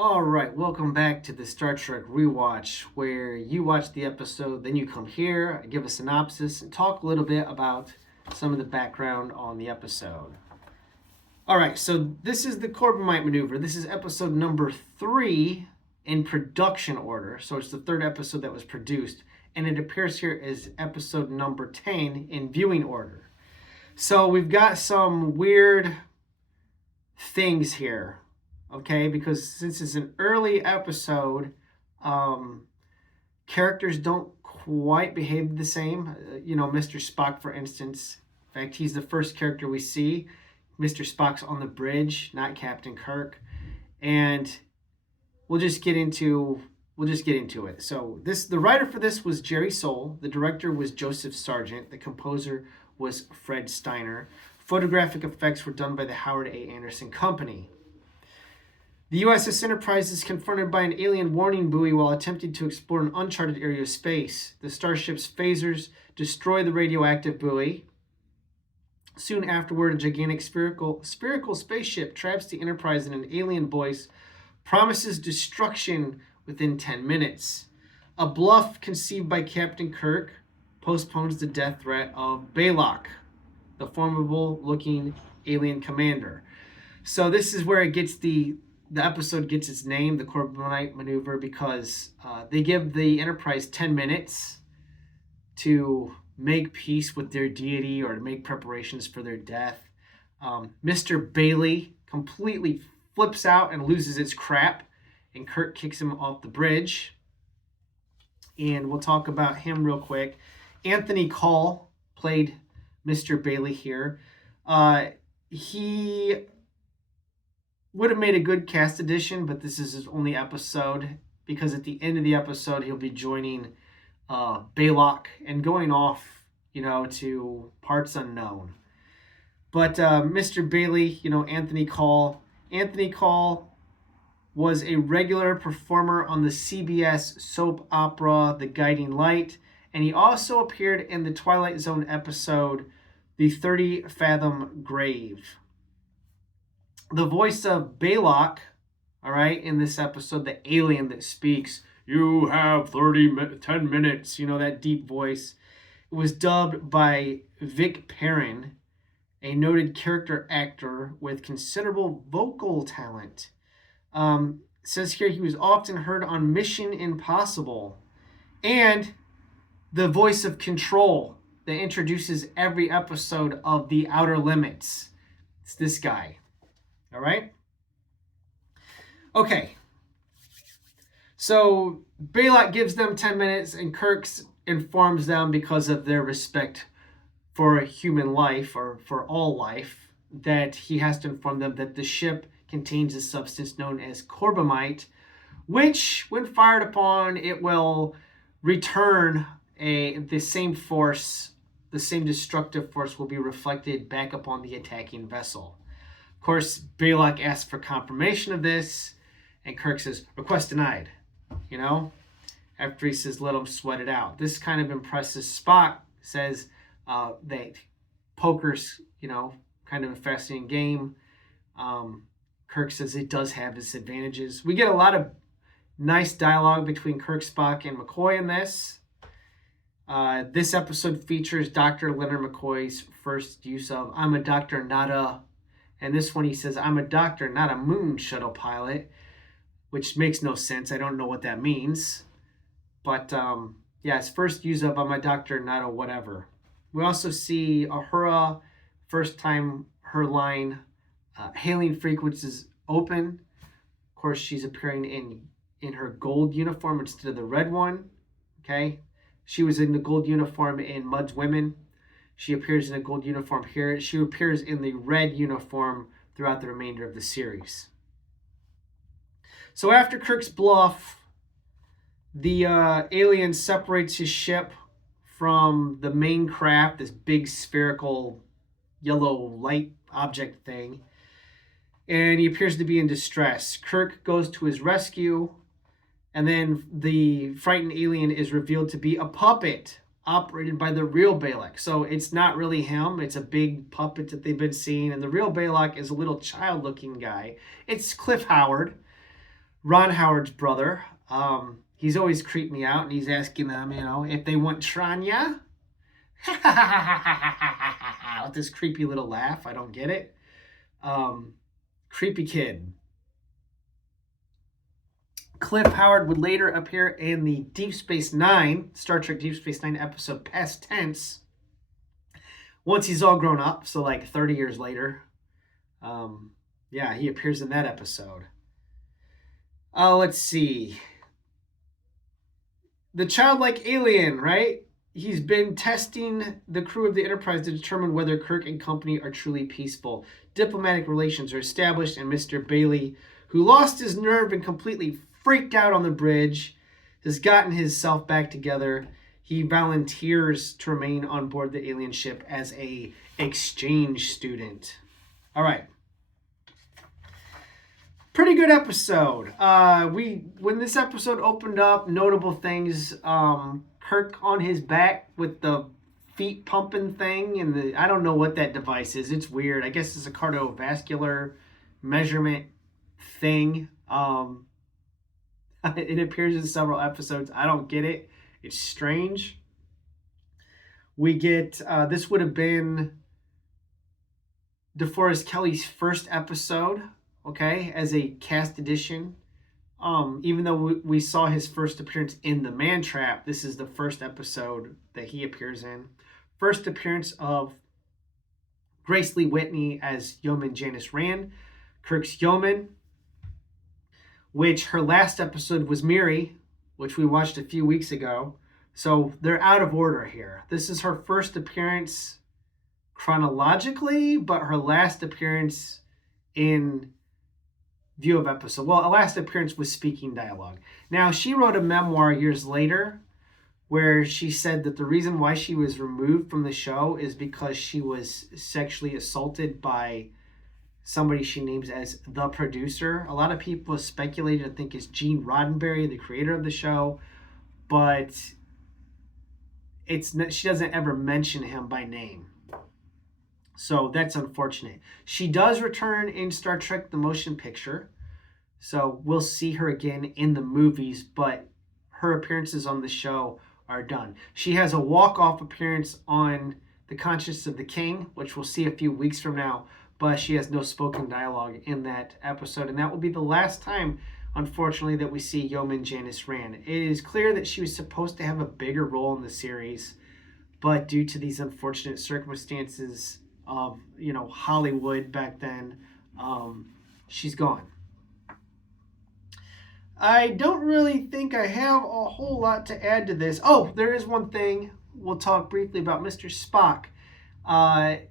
All right, welcome back to the Star Trek Rewatch, where you watch the episode, then you come here, give a synopsis, and talk a little bit about some of the background on the episode. All right, so this is the Corbomite maneuver. This is episode number 3 in production order. So it's the third episode that was produced, and it appears here as episode number 10 in viewing order. So we've got some weird things here, okay, because since it's an early episode, characters don't quite behave the same. Mr. Spock, for instance. In fact, he's the first character we see. Mr. Spock's on the bridge, not Captain Kirk, and we'll just get into it. So the writer for this was Jerry Soule. The director was Joseph Sargent. The composer was Fred Steiner. Photographic effects were done by the Howard A. Anderson Company. The USS Enterprise is confronted by an alien warning buoy while attempting to explore an uncharted area of space. The starship's phasers destroy the radioactive buoy. Soon afterward, a gigantic spherical spaceship traps the Enterprise, and an alien voice promises destruction within 10 minutes. A bluff conceived by Captain Kirk postpones the death threat of Baylock, the formidable-looking alien commander. So this is where it gets the episode gets its name, the Corbomite maneuver, because they give the Enterprise 10 minutes to make peace with their deity or to make preparations for their death. Mr. Bailey completely flips out and loses his crap, and Kirk kicks him off the bridge. And we'll talk about him real quick. Anthony Call played Mr. Bailey here. He would have made a good cast addition, but this is his only episode, because at the end of the episode he'll be joining Baylock and going off, to parts unknown. But Mr. Bailey, Anthony Call was a regular performer on the CBS soap opera The Guiding Light, and he also appeared in the Twilight Zone episode The 30 Fathom Grave. The voice of Baylock, all right, in this episode, the alien that speaks, "You have 10 minutes," that deep voice. It was dubbed by Vic Perrin, a noted character actor with considerable vocal talent. It says here he was often heard on Mission Impossible, and the voice of Control that introduces every episode of The Outer Limits. It's this guy. All right? Okay. So Baylock gives them 10 minutes, and Kirk informs them, because of their respect for human life, or for all life, that he has to inform them that the ship contains a substance known as Corbomite, which, when fired upon, it will return the same force, the same destructive force will be reflected back upon the attacking vessel. Of course, Baylock asks for confirmation of this, and Kirk says, "Request denied," after he says, "Let him sweat it out." This kind of impresses Spock, says that poker's, kind of a fascinating game. Kirk says it does have its advantages. We get a lot of nice dialogue between Kirk, Spock, and McCoy in this. This episode features Dr. Leonard McCoy's first use of "I'm a doctor, not a..." And this one he says, "I'm a doctor, not a moon shuttle pilot," which makes no sense. I don't know what that means. But his first use of "I'm a doctor, not a whatever." We also see Uhura, first time her line, hailing frequencies open. Of course, she's appearing in her gold uniform instead of the red one. Okay? She was in the gold uniform in Mud's Women. She appears in a gold uniform here. She appears in the red uniform throughout the remainder of the series. So after Kirk's bluff, the alien separates his ship from the main craft, this big spherical yellow light object thing, and he appears to be in distress. Kirk goes to his rescue, and then the frightened alien is revealed to be a puppet operated by the real Baylock. So it's not really him. It's a big puppet that they've been seeing. And the real Baylock is a little child-looking guy. It's Cliff Howard. Ron Howard's brother. He's always creeped me out, and he's asking them, if they want Tranya. With this creepy little laugh. I don't get it. Creepy kid. Cliff Howard would later appear in the Deep Space Nine, Star Trek Deep Space Nine episode Past Tense. Once he's all grown up, so like 30 years later. Yeah, he appears in that episode. Let's see. The childlike alien, right? He's been testing the crew of the Enterprise to determine whether Kirk and company are truly peaceful. Diplomatic relations are established, and Mr. Bailey, who lost his nerve and completely freaked out on the bridge, has gotten himself back together. He volunteers to remain on board the alien ship as a exchange student. All right. Pretty good episode. When this episode opened up, notable things. Kirk on his back with the feet pumping thing, and I don't know what that device is. It's weird. I guess it's a cardiovascular measurement thing. It appears in several episodes. I don't get it. It's strange. We get this would have been DeForest Kelley's first episode. Okay, as a cast addition. Even though we saw his first appearance in The Man Trap, this is the first episode that he appears in. First appearance of Grace Lee Whitney as Yeoman Janice Rand, Kirk's Yeoman, which her last episode was Miri, which we watched a few weeks ago. So they're out of order here. This is her first appearance chronologically, but her last appearance in view of episode. Well, a last appearance was speaking dialogue. Now, she wrote a memoir years later where she said that the reason why she was removed from the show is because she was sexually assaulted by somebody she names as the producer. A lot of people speculated and think it's Gene Roddenberry, the creator of the show, but she doesn't ever mention him by name. So that's unfortunate. She does return in Star Trek The Motion Picture. So we'll see her again in the movies, but her appearances on the show are done. She has a walk-off appearance on The Conscience of the King, which we'll see a few weeks from now, but she has no spoken dialogue in that episode. And that will be the last time, unfortunately, that we see Yeoman Janice Rand. It is clear that she was supposed to have a bigger role in the series, but due to these unfortunate circumstances of Hollywood back then, she's gone. I don't really think I have a whole lot to add to this. Oh, there is one thing. We'll talk briefly about Mr. Spock.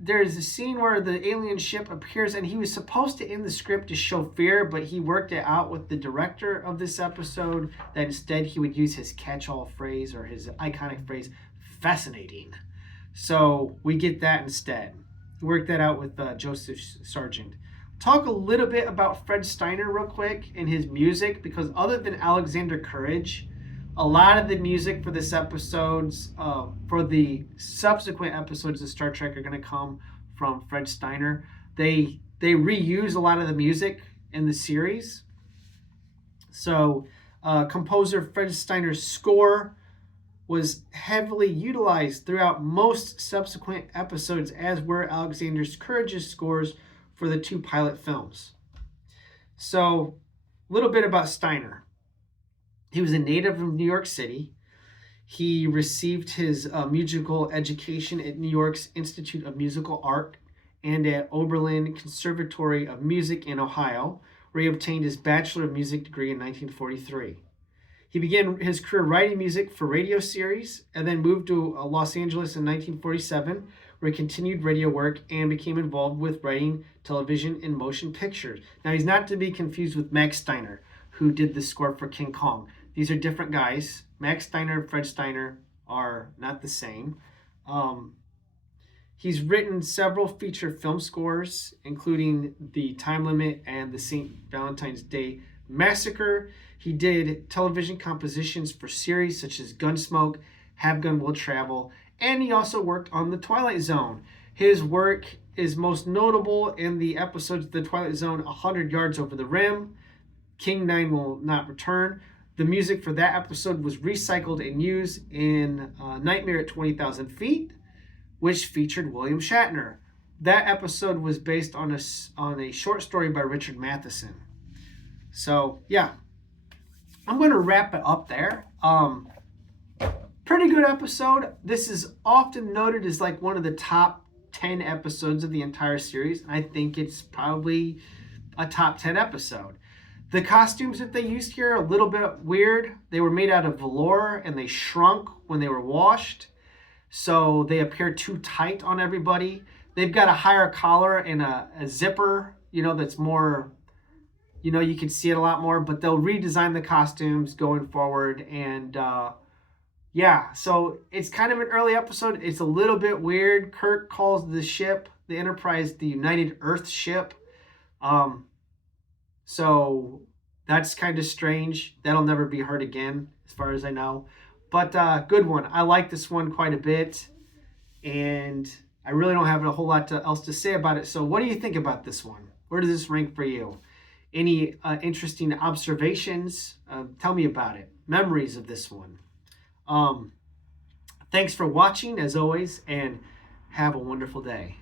There's a scene where the alien ship appears, and he was supposed to end the script to show fear, but he worked it out with the director of this episode that instead he would use his catch-all phrase, or his iconic phrase, fascinating. So we get that instead. Work that out with Joseph Sargent. Talk a little bit about Fred Steiner real quick and his music, because other than Alexander Courage, a lot of the music for this episodes, for the subsequent episodes of Star Trek, are going to come from Fred Steiner. They reuse a lot of the music in the series. So composer Fred Steiner's score was heavily utilized throughout most subsequent episodes, as were Alexander Courage's scores for the two pilot films. So, a little bit about Steiner. He was a native of New York City. He received his musical education at New York's Institute of Musical Art and at Oberlin Conservatory of Music in Ohio, where he obtained his Bachelor of Music degree in 1943. He began his career writing music for radio series and then moved to Los Angeles in 1947, where he continued radio work and became involved with writing television and motion pictures. Now, he's not to be confused with Max Steiner, who did the score for King Kong. These are different guys. Max Steiner and Fred Steiner are not the same. He's written several feature film scores, including The Time Limit and the St. Valentine's Day Massacre. He did television compositions for series such as Gunsmoke, Have Gun Will Travel, and he also worked on The Twilight Zone. His work is most notable in the episodes of The Twilight Zone, 100 Yards Over the Rim, King 9 will not return. The music for that episode was recycled and used in Nightmare at 20,000 Feet, which featured William Shatner. That episode was based on a short story by Richard Matheson. So, yeah, I'm going to wrap it up there. Pretty good episode. This is often noted as like one of the top 10 episodes of the entire series. I think it's probably a top 10 episode. The costumes that they used here are a little bit weird. They were made out of velour and they shrunk when they were washed. So they appear too tight on everybody. They've got a higher collar and a zipper, that's more, you can see it a lot more. But they'll redesign the costumes going forward. And yeah, so it's kind of an early episode. It's a little bit weird. Kirk calls the ship, the Enterprise, the United Earth ship. So that's kind of strange. That'll never be heard again, as far as I know. But good one. I like this one quite a bit. And I really don't have a whole lot else to say about it. So what do you think about this one? Where does this rank for you? Any interesting observations? Tell me about it. Memories of this one. Thanks for watching, as always, and have a wonderful day.